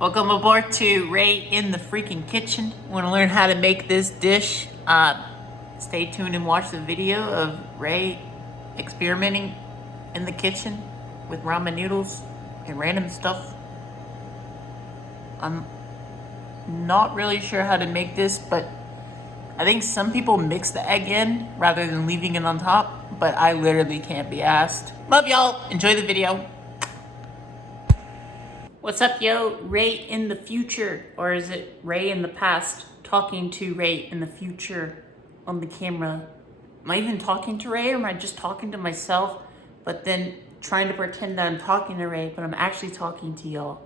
Welcome aboard to Ray in the freaking kitchen. Want to learn how to make this dish? Stay tuned and watch the video of Ray experimenting in the kitchen with ramen noodles and random stuff. I'm not really sure how to make this, but I think some people mix the egg in rather than leaving it on top, but I literally can't be asked. Love y'all. Enjoy the video. What's up, yo? Ray in the future, or is it Ray in the past talking to Ray in the future on the camera? Am I even talking to Ray, or am I just talking to myself, but then trying to pretend that I'm talking to Ray, but I'm actually talking to y'all?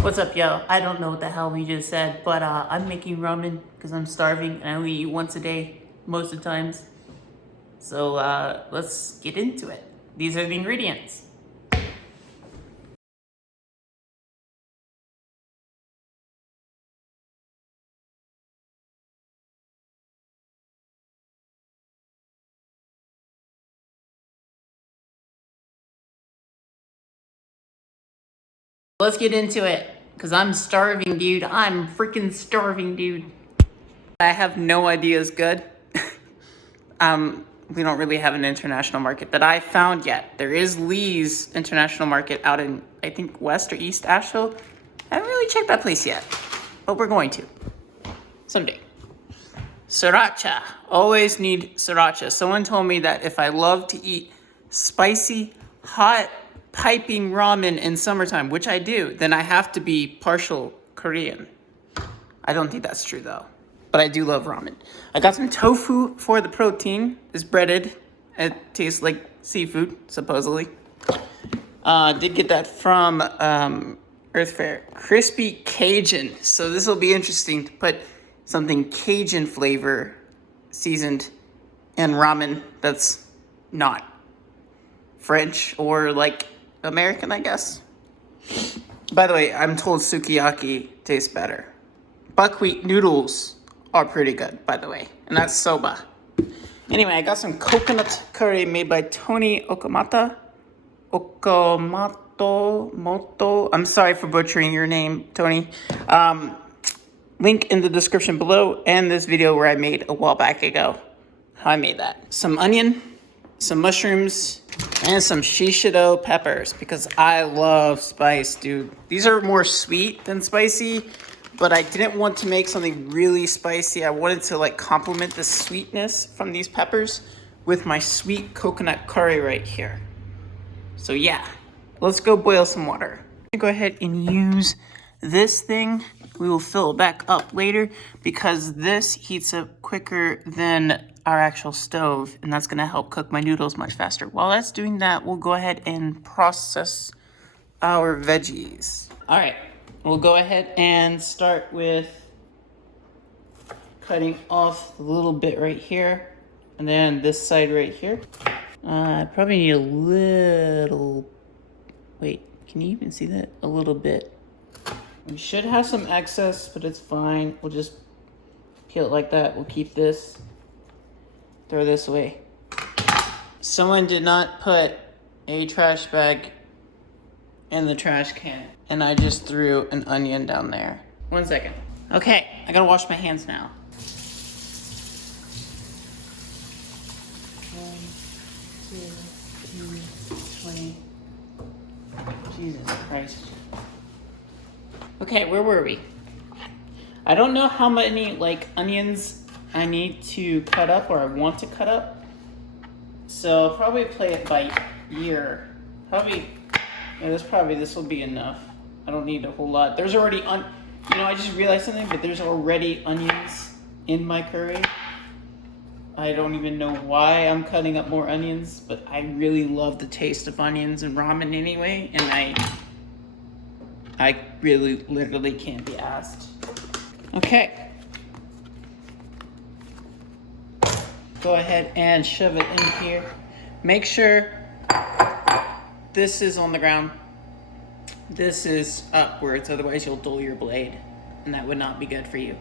What's up, yo? I don't know what the hell we just said, but I'm making ramen because I'm starving and I only eat once a day most of the times. So let's get into it. These are the ingredients. Let's get into it, because I'm starving, dude. I'm freaking starving, dude. I have no idea is good. We don't really have an international market that I found yet. There is Lee's International Market out in, I think, West or East Asheville. I haven't really checked that place yet, but we're going to. Someday. Sriracha. Always need sriracha. Someone told me that if I love to eat spicy, hot, piping ramen in summertime, which I do, then I have to be partial Korean. I don't think that's true though, but I do love ramen. I got some tofu for the protein. It's breaded. It tastes like seafood, supposedly. Did get that from Earth Fare. Crispy Cajun. So this will be interesting to put something Cajun flavor seasoned in ramen that's not French or like American, I guess. By the way, I'm told sukiyaki tastes better. Buckwheat noodles are pretty good, by the way, and that's soba. Anyway, I got some coconut curry made by Tony Okamoto. I'm sorry for butchering your name, Tony. Link in the description below and this video where I made a while back ago how I made that. Some onion, some mushrooms, and some shishido peppers because I love spice, dude. These are more sweet than spicy, but I didn't want to make something really spicy. I wanted to like complement the sweetness from these peppers with my sweet coconut curry right here. So yeah, let's go boil some water. I'm gonna go ahead and use this thing. We will fill it back up later because this heats up quicker than our actual stove, and that's gonna help cook my noodles much faster. While that's doing that, we'll go ahead and process our veggies. All right, we'll go ahead and start with cutting off the little bit right here, and then this side right here. Probably need a little, wait, can you even see that? A little bit. We should have some excess, but it's fine. We'll just peel it like that. We'll keep this. Throw this away. Someone did not put a trash bag in the trash can, and I just threw an onion down there. 1 second. Okay, I gotta wash my hands now. 1, 2, 3, 20. Jesus Christ. Okay, where were we? I don't know how many like onions I need to cut up or I want to cut up. So I'll probably play it by ear. This will be enough. I don't need a whole lot. There's already I just realized something, but there's already onions in my curry. I don't even know why I'm cutting up more onions, but I really love the taste of onions and ramen anyway, and I really literally can't be asked. Okay. Go ahead and shove it in here. Make sure this is on the ground. This is upwards, otherwise you'll dull your blade, and that would not be good for you.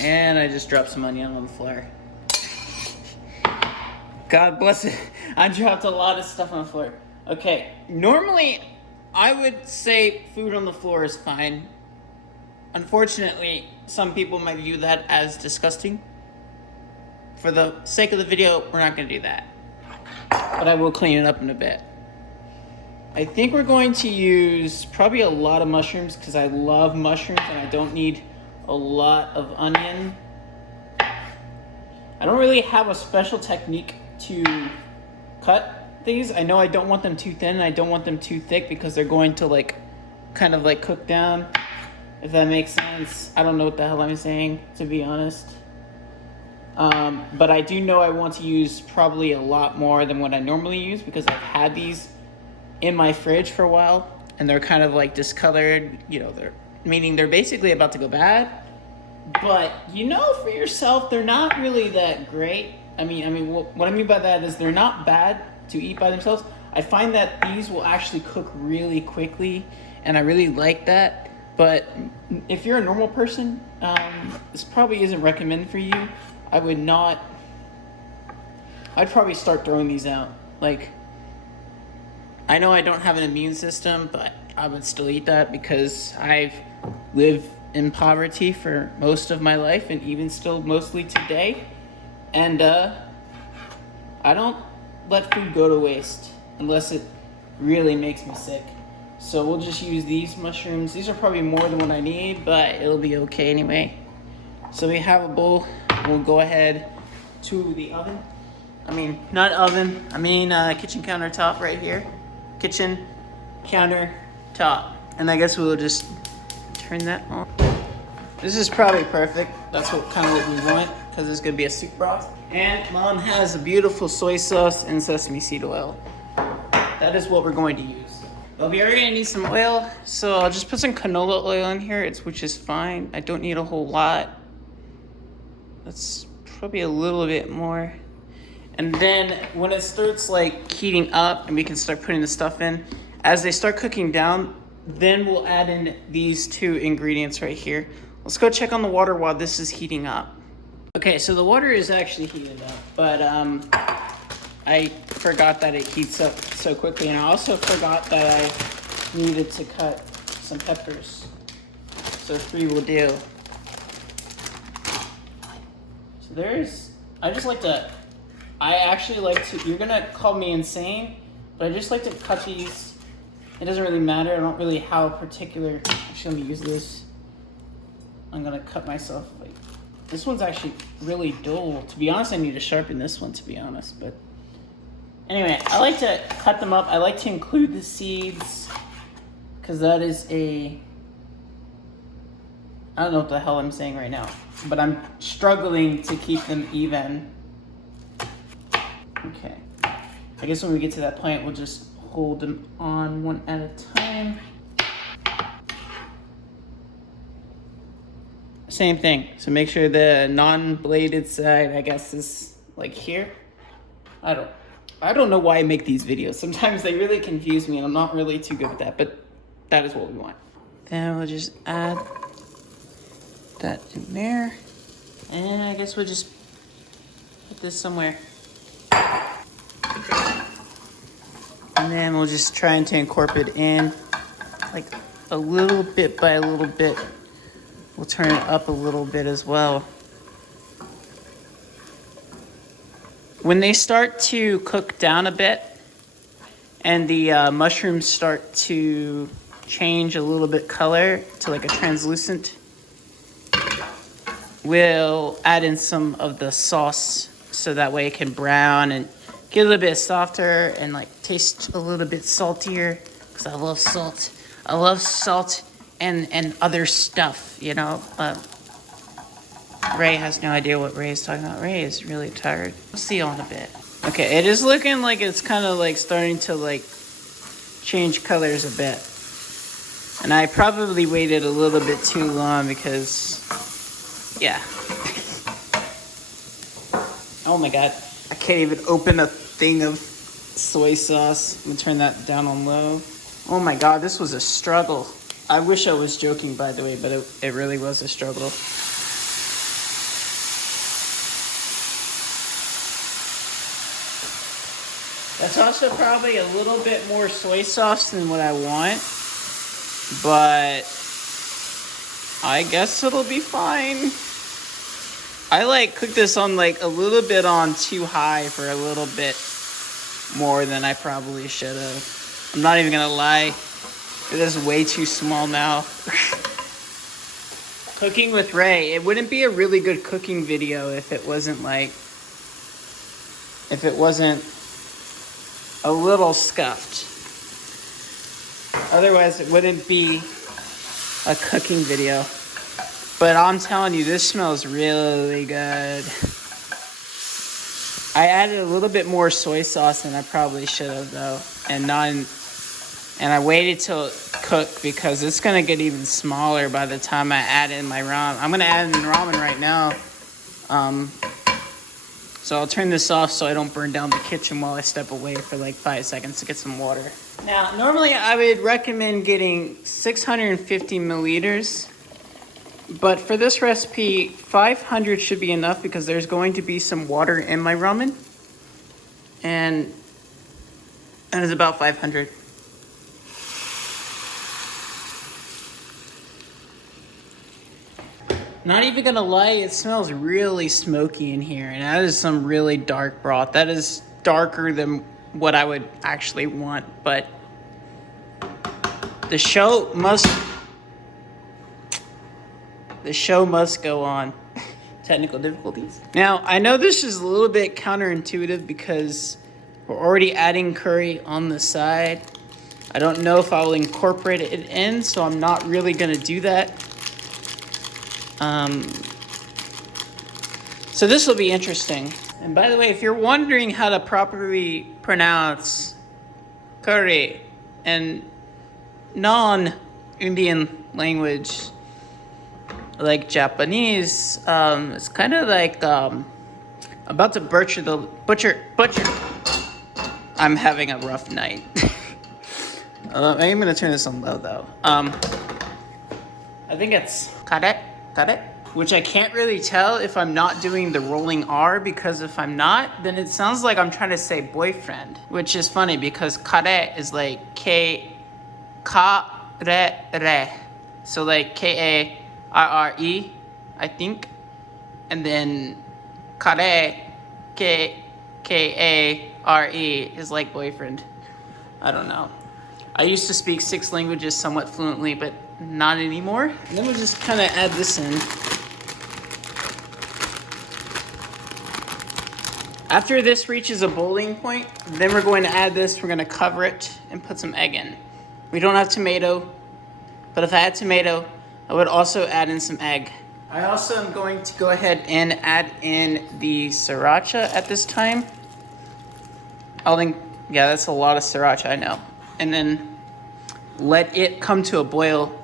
And I just dropped some onion on the floor. God bless it. I dropped a lot of stuff on the floor. Okay, normally I would say food on the floor is fine. Unfortunately, some people might view that as disgusting. For the sake of the video, we're not gonna do that. But I will clean it up in a bit. I think we're going to use probably a lot of mushrooms because I love mushrooms and I don't need a lot of onion. I don't really have a special technique to cut these. I know I don't want them too thin and I don't want them too thick because they're going to like kind of like cook down, if that makes sense. I don't know what the hell I'm saying, to be honest. But I do know I want to use probably a lot more than what I normally use because I've had these in my fridge for a while and they're kind of like discolored, you know, meaning they're basically about to go bad. But you know for yourself, they're not really that great. I mean, what I mean by that is they're not bad to eat by themselves. I find that these will actually cook really quickly, and I really like that. But if you're a normal person, this probably isn't recommended for you. I'd probably start throwing these out. Like, I know I don't have an immune system, but I would still eat that because I've lived in poverty for most of my life and even still mostly today. And I don't let food go to waste unless it really makes me sick. So we'll just use these mushrooms. These are probably more than what I need, but it'll be okay anyway. So we have a bowl. We'll go ahead to the oven. I mean, not oven. I mean kitchen countertop right here. Kitchen countertop. And I guess we'll just turn that on. This is probably perfect. That's what we want because it's gonna be a soup broth. And Mom has a beautiful soy sauce and sesame seed oil. That is what we're going to use. Well, we are gonna need some oil, so I'll just put some canola oil in here, which is fine. I don't need a whole lot. That's probably a little bit more. And then when it starts like heating up and we can start putting the stuff in, as they start cooking down, then we'll add in these two ingredients right here. Let's go check on the water while this is heating up. Okay, so the water is actually heated up, but I forgot that it heats up so quickly, and I also forgot that I needed to cut some peppers. So 3 will do. So I actually like to, you're gonna call me insane, but I just like to cut these. It doesn't really matter. I don't really have a particular, actually let me use this. I'm gonna cut myself like, this one's actually really dull. To be honest, I need to sharpen this one, to be honest, but anyway, I like to cut them up. I like to include the seeds because that is I don't know what the hell I'm saying right now, but I'm struggling to keep them even. Okay, I guess when we get to that point, we'll just hold them on one at a time. Same thing, so make sure the non-bladed side, I guess, is like here. I don't know why I make these videos. Sometimes they really confuse me and I'm not really too good with that, but that is what we want. Then we'll just add that in there. And I guess we'll just put this somewhere. And then we'll just try to incorporate it in like a little bit by a little bit. We'll turn it up a little bit as well. When they start to cook down a bit and the mushrooms start to change a little bit color to like a translucent, we'll add in some of the sauce so that way it can brown and get a little bit softer and like taste a little bit saltier because I love salt. I love salt and other stuff, you know. Ray has no idea what Ray is talking about. Ray is really tired. We'll see you in a bit. Okay, it is looking like it's kind of like starting to like change colors a bit. And I probably waited a little bit too long because, yeah. Oh my God. I can't even open a thing of soy sauce. I'm gonna turn that down on low. Oh my God, this was a struggle. I wish I was joking, by the way, but it really was a struggle. That's also probably a little bit more soy sauce than what I want, but I guess it'll be fine. I like cooked this on like a little bit on too high for a little bit more than I probably should have. I'm not even gonna lie, it is way too small now. Cooking with Ray, it wouldn't be a really good cooking video if it wasn't a little scuffed. Otherwise, it wouldn't be a cooking video. But I'm telling you, this smells really good. I added a little bit more soy sauce than I probably should have, though, and I waited till it cooked because it's gonna get even smaller by the time I add in my ramen. I'm gonna add in ramen right now. So I'll turn this off so I don't burn down the kitchen while I step away for like 5 seconds to get some water. Now, normally I would recommend getting 650 milliliters. But for this recipe, 500 should be enough because there's going to be some water in my ramen. And that is about 500. Not even gonna lie, it smells really smoky in here. And that is some really dark broth. That is darker than what I would actually want. But the show must go on. Technical difficulties. Now, I know this is a little bit counterintuitive because we're already adding curry on the side. I don't know if I will incorporate it in, so I'm not really gonna do that. So this will be interesting. And by the way, if you're wondering how to properly pronounce curry in non-Indian language, like Japanese, it's kind of like about to butcher. I'm having a rough night. I am gonna turn this on low though. I think it's kare, which I can't really tell if I'm not doing the rolling R, because if I'm not, then it sounds like I'm trying to say boyfriend, which is funny because kare is like K-A-R-E, so like K-A-R-R-E, I think, and then kare, K-A-R-E is like boyfriend. I don't know. I used to speak 6 languages somewhat fluently, but not anymore. And then we'll just kind of add this in. After this reaches a boiling point, then we're going to add this. We're going to cover it and put some egg in. We don't have tomato, but if I had tomato, I would also add in some egg. I also am going to go ahead and add in the sriracha at this time. Yeah, that's a lot of sriracha, I know. And then let it come to a boil.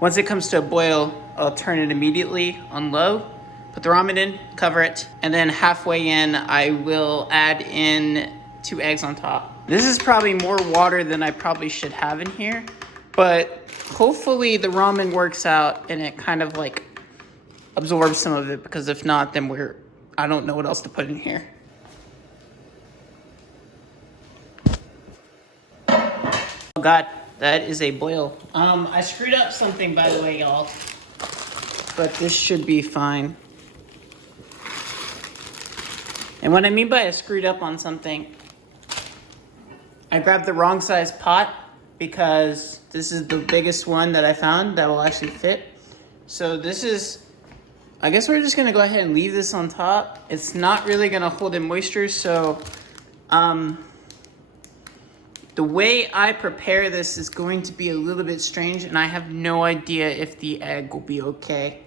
Once it comes to a boil, I'll turn it immediately on low, put the ramen in, cover it, and then halfway in, I will add in 2 eggs on top. This is probably more water than I probably should have in here, but hopefully the ramen works out and it kind of like absorbs some of it, because if not, then I don't know what else to put in here. Oh God, that is a boil. I screwed up something, by the way, y'all, but this should be fine. And what I mean by I screwed up on something, I grabbed the wrong size pot because this is the biggest one that I found that will actually fit. So I guess we're just gonna go ahead and leave this on top. It's not really gonna hold in moisture, so the way I prepare this is going to be a little bit strange, and I have no idea if the egg will be okay,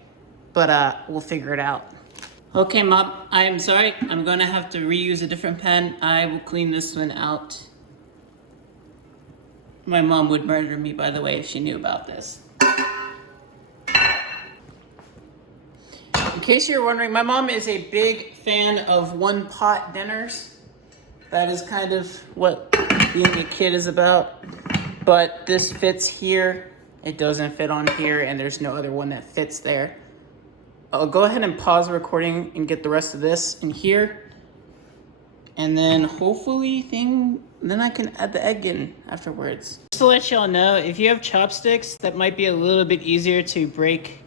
but we'll figure it out. Okay, Mom, I am sorry. I'm gonna have to reuse a different pan. I will clean this one out. My mom would murder me, by the way, if she knew about this. In case you're wondering, my mom is a big fan of one-pot dinners. That is kind of what being a kid is about. But this fits here. It doesn't fit on here, and there's no other one that fits there. I'll go ahead and pause the recording and get the rest of this in here. And then hopefully then I can add the egg in afterwards. Just to let y'all know, if you have chopsticks, that might be a little bit easier to break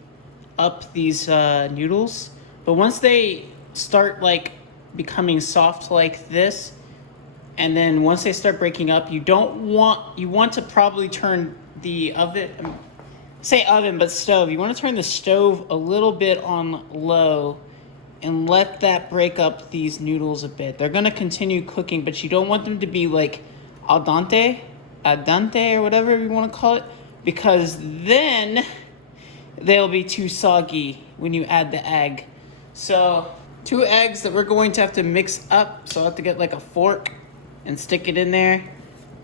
up these noodles. But once they start like becoming soft like this, and then once they start breaking up, you want to probably turn the oven, say oven, but stove. You want to turn the stove a little bit on low and let that break up these noodles a bit. They're gonna continue cooking, but you don't want them to be like al dente, or whatever you want to call it, because then they'll be too soggy when you add the egg. So 2 eggs that we're going to have to mix up. So I'll have to get like a fork and stick it in there.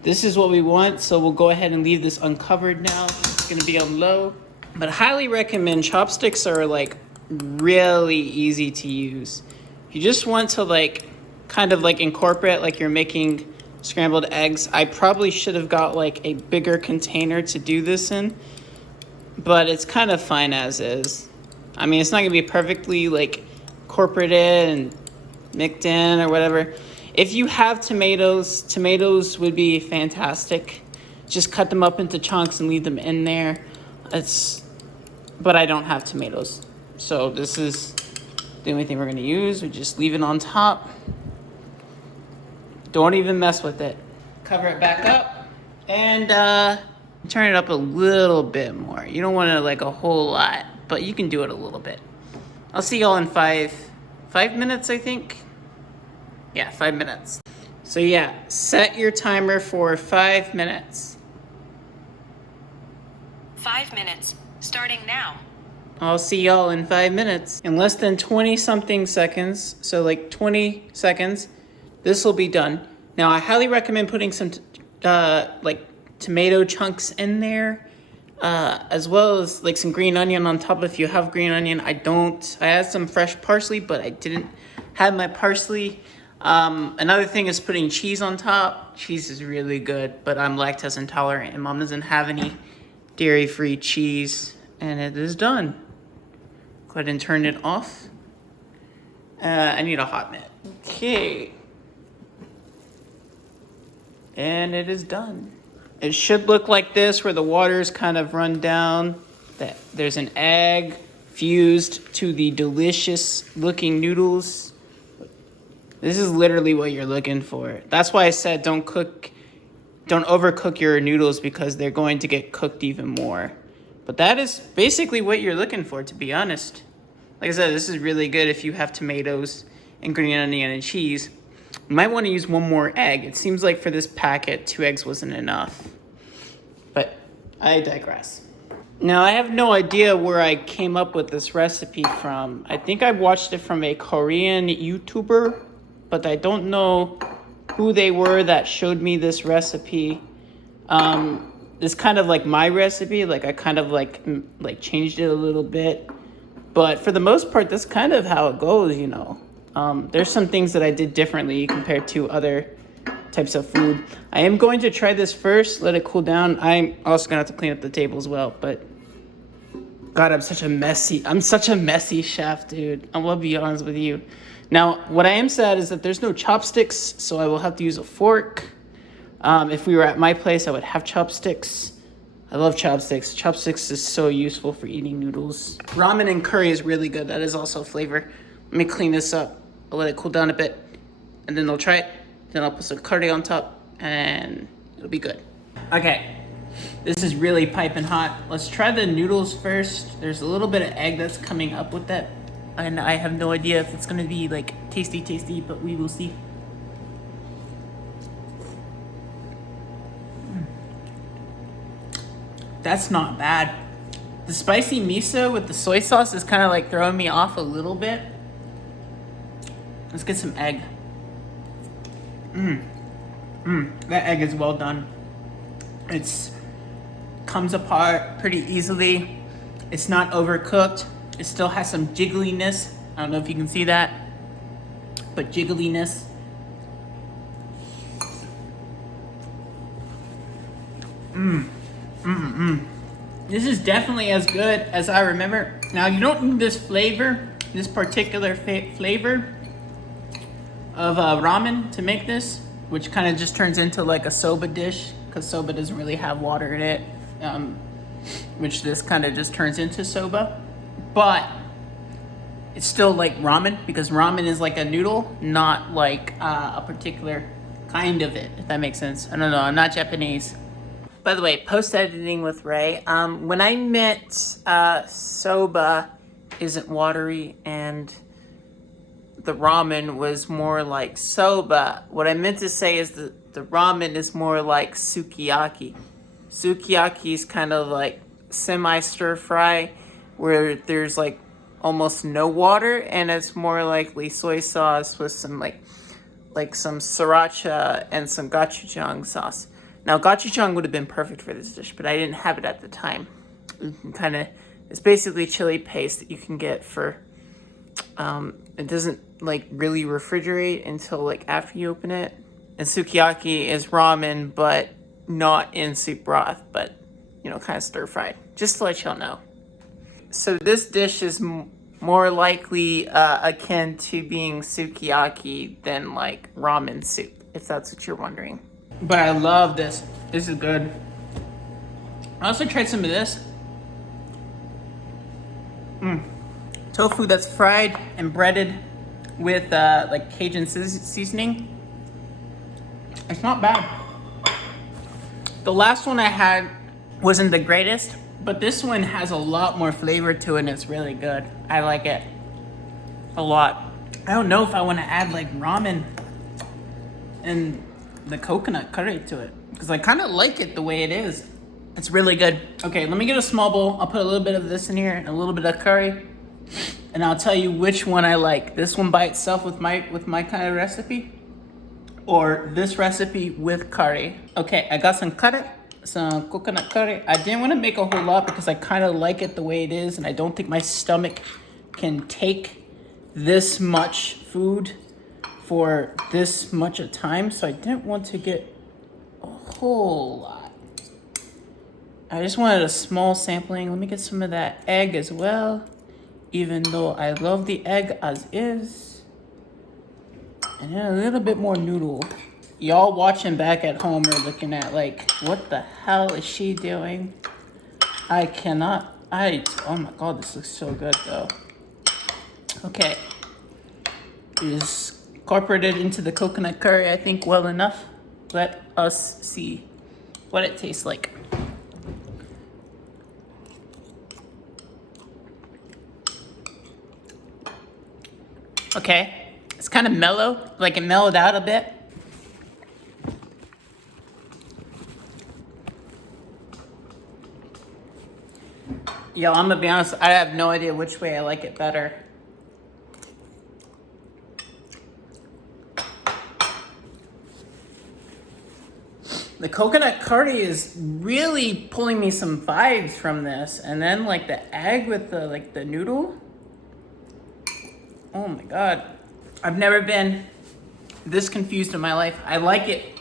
This is what we want, so we'll go ahead and leave this uncovered now. It's gonna be on low. But highly recommend, chopsticks are like really easy to use. If you just want to like kind of like incorporate like you're making scrambled eggs, I probably should have got like a bigger container to do this in, but it's kind of fine as is. I mean, it's not gonna be perfectly like incorporated and mixed in or whatever. If you have tomatoes would be fantastic. Just cut them up into chunks and leave them in there. But I don't have tomatoes. So this is the only thing we're gonna use. We just leave it on top. Don't even mess with it. Cover it back up and turn it up a little bit more. You don't want it like a whole lot, but you can do it a little bit. I'll see y'all in 5 minutes, I think. Yeah, 5 minutes. So yeah, set your timer for 5 minutes. 5 minutes, starting now. I'll see y'all in 5 minutes. In less than 20 something seconds, so like 20 seconds, this will be done. Now I highly recommend putting some like tomato chunks in there, as well as like some green onion on top if you have green onion. I had some fresh parsley, but I didn't have my parsley. Another thing is putting cheese on top. Cheese is really good, but I'm lactose intolerant and mom doesn't have any dairy-free cheese, and it is done. Go ahead and turn it off. I need a hot mitt. Okay. And it is done. It should look like this, where the water's kind of run down. There's an egg fused to the delicious looking noodles. This is literally what you're looking for. That's why I said don't overcook your noodles, because they're going to get cooked even more. But that is basically what you're looking for, to be honest. Like I said, this is really good if you have tomatoes and green onion and cheese. You might want to use one more egg. It seems like for this packet, 2 eggs wasn't enough. But I digress. Now, I have no idea where I came up with this recipe from. I think I watched it from a Korean YouTuber, but I don't know who they were that showed me this recipe. It's kind of like my recipe. Like I kind of like changed it a little bit. But for the most part, that's kind of how it goes, you know. There's some things that I did differently compared to other types of food. I am going to try this first, let it cool down. I'm also gonna have to clean up the table as well, but God, I'm such a messy chef, dude. I will be honest with you. Now, what I am sad is that there's no chopsticks, so I will have to use a fork. If we were at my place, I would have chopsticks. I love chopsticks. Chopsticks is so useful for eating noodles. Ramen and curry is really good. That is also flavor. Let me clean this up. I'll let it cool down a bit, and then I'll try it. Then I'll put some curry on top, and it'll be good. Okay, this is really piping hot. Let's try the noodles first. There's a little bit of egg that's coming up with that, and I have no idea if it's gonna be like tasty, but we will see. That's not bad. The spicy miso with the soy sauce is kind of like throwing me off a little bit. Let's get some egg. That egg is well done. It's comes apart pretty easily. It's not overcooked. It still has some jiggliness. I don't know if you can see that, but jiggliness. This is definitely as good as I remember. Now, you don't need this flavor, this particular flavor. of ramen to make this, which kind of just turns into like a soba dish because soba doesn't really have water in it, which this kind of just turns into soba. But it's still like ramen because ramen is like a noodle, not like a particular kind of it, if that makes sense. I don't know, I'm not Japanese. By the way, post-editing with Ray, when I meant soba isn't watery and the ramen was more like soba, what I meant to say is the ramen is more like sukiyaki. Sukiyaki is kind of like semi-stir fry where there's like almost no water and it's more likely soy sauce with some like some sriracha and some gochujang sauce. Now gochujang would have been perfect for this dish, but I didn't have it at the time. It's basically chili paste that you can get for, it doesn't like really refrigerate until like after you open it. And sukiyaki is ramen, but not in soup broth, but you know, kind of stir fried, just to let y'all know. So this dish is more likely akin to being sukiyaki than like ramen soup, if that's what you're wondering. But I love this. This is good. I also tried some of this. Tofu that's fried and breaded with like Cajun seasoning. It's not bad. The last one I had wasn't the greatest, but this one has a lot more flavor to it and it's really good. I like it a lot. I don't know if I want to add like ramen and the coconut curry to it because I kind of like it the way it is. It's really good. Okay, let me get a small bowl. I'll put a little bit of this in here and a little bit of curry, and I'll tell you which one I like. This one by itself with my kind of recipe, or this recipe with curry. Okay, I got some curry, some coconut curry. I didn't want to make a whole lot because I kind of like it the way it is, and I don't think my stomach can take this much food for this much a time, so I didn't want to get a whole lot. I just wanted a small sampling. Let me get some of that egg as well, even though I love the egg as is. And then a little bit more noodle. Y'all watching back at home are looking at like, what the hell is she doing? Oh my God, this looks so good though. Okay. Just incorporated into the coconut curry, I think, well enough. Let us see what it tastes like. Okay, it's kind of mellow, like it mellowed out a bit. Yo, I'm gonna be honest, I have no idea which way I like it better. The coconut curry is really pulling me some vibes from this, and then like the egg with the noodle. Oh my God, I've never been this confused in my life. I like it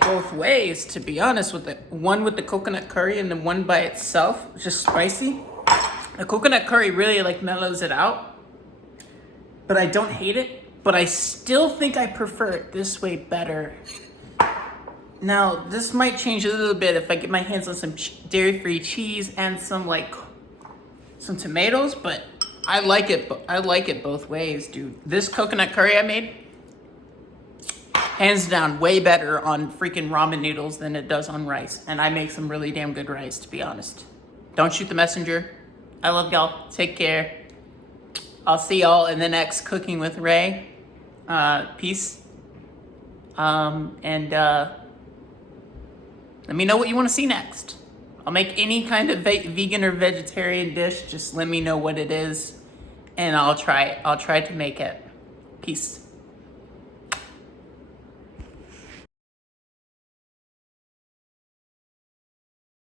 both ways, to be honest, with the one with the coconut curry and the one by itself, just spicy. The coconut curry really like mellows it out, but I don't hate it, but I still think I prefer it this way better. Now, this might change a little bit if I get my hands on some dairy-free cheese and some tomatoes, but I like it both ways, dude. This coconut curry I made, hands down, way better on freaking ramen noodles than it does on rice. And I make some really damn good rice, to be honest. Don't shoot the messenger. I love y'all. Take care. I'll see y'all in the next Cooking with Ray. Peace. Let me know what you want to see next. I'll make any kind of vegan or vegetarian dish. Just let me know what it is, and I'll try to make it. Peace.